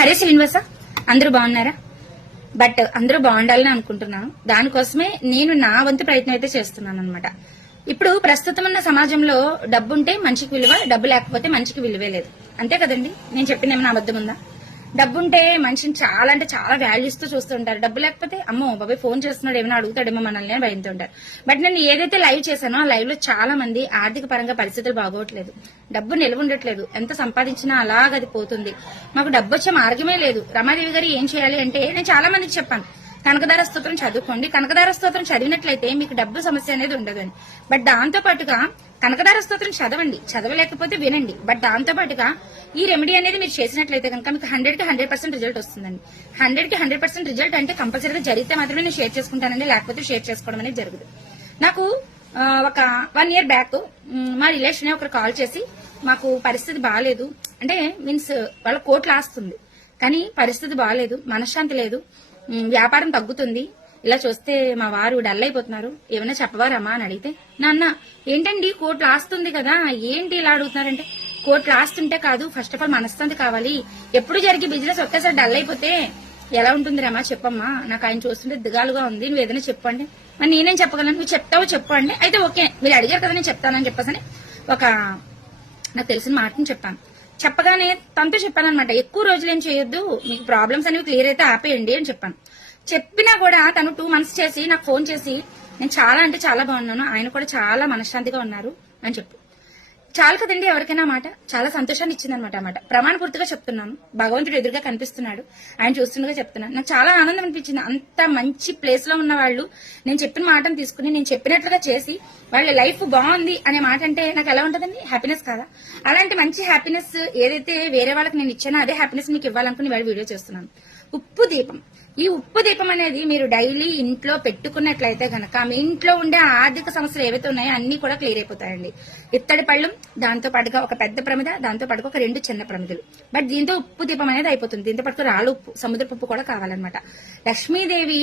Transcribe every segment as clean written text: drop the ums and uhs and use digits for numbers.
హరే శ్రీనివాస, అందరూ బాగున్నారా? బట్ అందరూ బాగుండాలని అనుకుంటున్నాను. దానికోసమే నేను నా వంతు ప్రయత్నం అయితే చేస్తున్నాను అనమాట. ఇప్పుడు ప్రస్తుతం ఉన్న సమాజంలో డబ్బుంటే మనిషికి విలువ, డబ్బు లేకపోతే మనిషికి విలువే లేదు. అంతే కదండి? నేను చెప్పిన ఏమైనా అబద్ధం ఉందా? డబ్బుంటే మనిషిని చాలా అంటే చాలా వాల్యూస్ తో చూస్తుంటారు. డబ్బు లేకపోతే అమ్మో బాబాయ్ ఫోన్ చేస్తున్నాడు ఏమైనా అడుగుతాడేమో మనల్ని అని భయంతుంటారు. బట్ నేను ఏదైతే లైవ్ చేశానో ఆ లైవ్ లో చాలా మంది ఆర్థిక పరంగా పరిస్థితులు బాగోట్లేదు, డబ్బు నిల్వ ఉండట్లేదు, ఎంత సంపాదించినా అలాగది పోతుంది, మాకు డబ్బు వచ్చే మార్గమే లేదు. రమాదేవి గారు ఏం చేయాలి అంటే నేను చాలా మందికి చెప్పాను, కనకదార స్తోత్రం చదువుకోండి. కనకదార స్తోత్రం చదివినట్లయితే మీకు డబ్బు సమస్య అనేది ఉండదు అని. బట్ దాంతో పాటుగా కనకదార స్తోత్రం చదవండి, చదవలేకపోతే వినండి. బట్ దాంతో పాటుగా ఈ రెమెడీ అనేది మీరు చేసినట్లయితే కనుక మీకు 100కి 100% రిజల్ట్ వస్తుందండి. 100కి 100% రిజల్ట్ అంటే కంపల్సరీగా జరిగితే మాత్రమే నేను షేర్ చేసుకుంటానండి, లేకపోతే షేర్ చేసుకోవడం అనేది జరగదు. నాకు ఒక 1 year బ్యాక్ మా రిలేషన్ ఒకరు కాల్ చేసి, మాకు పరిస్థితి బాగాలేదు అంటే మీన్స్ వాళ్ళ కోట్లు ఆస్తుంది కానీ పరిస్థితి బాగాలేదు, మనశ్శాంతి లేదు, వ్యాపారం తగ్గుతుంది, ఇలా చూస్తే మా వారు డల్ అయిపోతున్నారు, ఏమైనా చెప్పవారమ్మా అని అడిగితే, నాన్న ఏంటండి కోట్లు ఆస్తుంది కదా, ఏంటి ఇలా అడుగుతున్నారంటే, కోట్లు ఆస్తుంటే కాదు, ఫస్ట్ ఆఫ్ ఆల్ మనశ్శాంతి కావాలి. ఎప్పుడు జరిగే బిజినెస్ ఒకేసారి డల్ అయిపోతే ఎలా ఉంటుంది రమ్మా, చెప్పమ్మా, నాకు ఆయన చూస్తుంటే దిగాలుగా ఉంది, నువ్వు ఏదైనా చెప్పండి. మరి నేనేం చెప్పగలను, నువ్వు చెప్తావో చెప్పండి. అయితే ఓకే మీరు అడిగారు కదా నేను చెప్తానని చెప్పేసి ఒక నాకు తెలిసిన మాటని చెప్పాను. చెప్పగానే తనతో చెప్పాను అనమాట, ఎక్కువ రోజులు ఏం చేయొద్దు, మీకు ప్రాబ్లమ్స్ అనేవి క్లియర్ అయితే ఆపేయండి అని చెప్పాను. చెప్పినా కూడా తను 2 months చేసి నాకు ఫోన్ చేసి, నేను చాలా అంటే చాలా బాగున్నాను, ఆయన కూడా చాలా మనశ్శాంతిగా ఉన్నారు అని చెప్పు. చాలు కదండి ఎవరికైనా మాట. చాలా సంతోషాన్ని ఇచ్చిందనమాట. అన్నమాట ప్రమాణపూర్తిగా చెప్తున్నాను, భగవంతుడు ఎదురుగా కనిపిస్తున్నాడు, ఆయన చూస్తుండగా చెప్తున్నాను. నాకు చాలా ఆనందం అనిపించింది. అంత మంచి ప్లేస్ లో ఉన్న వాళ్ళు నేను చెప్పిన మాటను తీసుకుని నేను చెప్పినట్లుగా చేసి వాళ్ళ లైఫ్ బాగుంది అనే మాట అంటే నాకు ఎలా ఉంటుందండి? హ్యాపీనెస్ కాదా? అలాంటి మంచి హ్యాపీనెస్ ఏదైతే వేరే వాళ్ళకి నేను ఇచ్చానో అదే హ్యాపీనెస్ మీకు ఇవ్వాలనుకుని వాళ్ళ వీడియో చేస్తున్నాను. ఉప్పు దీపం. ఈ ఉప్పు దీపం అనేది మీరు డైలీ ఇంట్లో పెట్టుకున్నట్లయితే గనక మీ ఇంట్లో ఉండే ఆర్థిక సమస్యలు ఏవైతే ఉన్నాయో అన్ని కూడా క్లియర్ అయిపోతాయండి. ఇత్తడి పళ్ళం, దాంతో పాటుగా ఒక పెద్ద ప్రమిద, దాంతో పాటుగా ఒక 2 చిన్న ప్రమిదలు. బట్ దీంతో ఉప్పు దీపం అనేది అయిపోతుంది. దీంతో పాటుగా రాళ్ళు ఉప్పు, సముద్రపు ఉప్పు కూడా కావాలన్నమాట. లక్ష్మీదేవి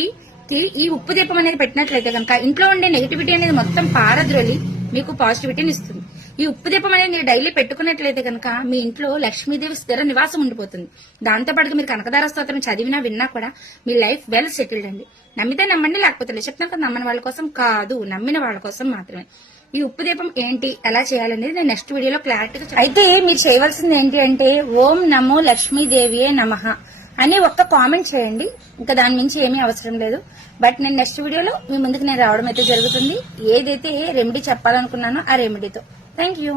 ఈ ఉప్పు దీపం అనేది పెట్టినట్లయితే కనుక ఇంట్లో ఉండే నెగిటివిటీ అనేది మొత్తం పారద్రోలి మీకు పాజిటివిటీని ఇస్తుంది. ఈ ఉప్పు దీపం అనేది మీరు డైలీ పెట్టుకున్నట్లయితే కనుక మీ ఇంట్లో లక్ష్మీదేవి స్థిర నివాసం ఉండిపోతుంది. దాంతో పాటుగా మీరు కనకదార స్తోత్రం చదివినా విన్నా కూడా మీ లైఫ్ వెల్ సెటిల్డ్ అండి. నమ్మితే నమ్మండి, లేకపోతే లేదు. చెప్తాను కదా, నమ్మని వాళ్ళ కోసం కాదు, నమ్మిన వాళ్ళ కోసం మాత్రమే. ఈ ఉప్పు దీపం ఏంటి, ఎలా చేయాలనేది నేను నెక్స్ట్ వీడియోలో క్లారిటీగా. అయితే మీరు చేయవలసింది ఏంటి అంటే, ఓం నమో లక్ష్మీదేవియే నమః అని ఒక్క కామెంట్ చేయండి. ఇంకా దాని మించి ఏమీ అవసరం లేదు. బట్ నేను నెక్స్ట్ వీడియోలో మీ ముందుకు నేను రావడం అయితే జరుగుతుంది. ఏదైతే రెమెడీ చెప్పాలనుకున్నానో ఆ రెమెడీతో. Thank you.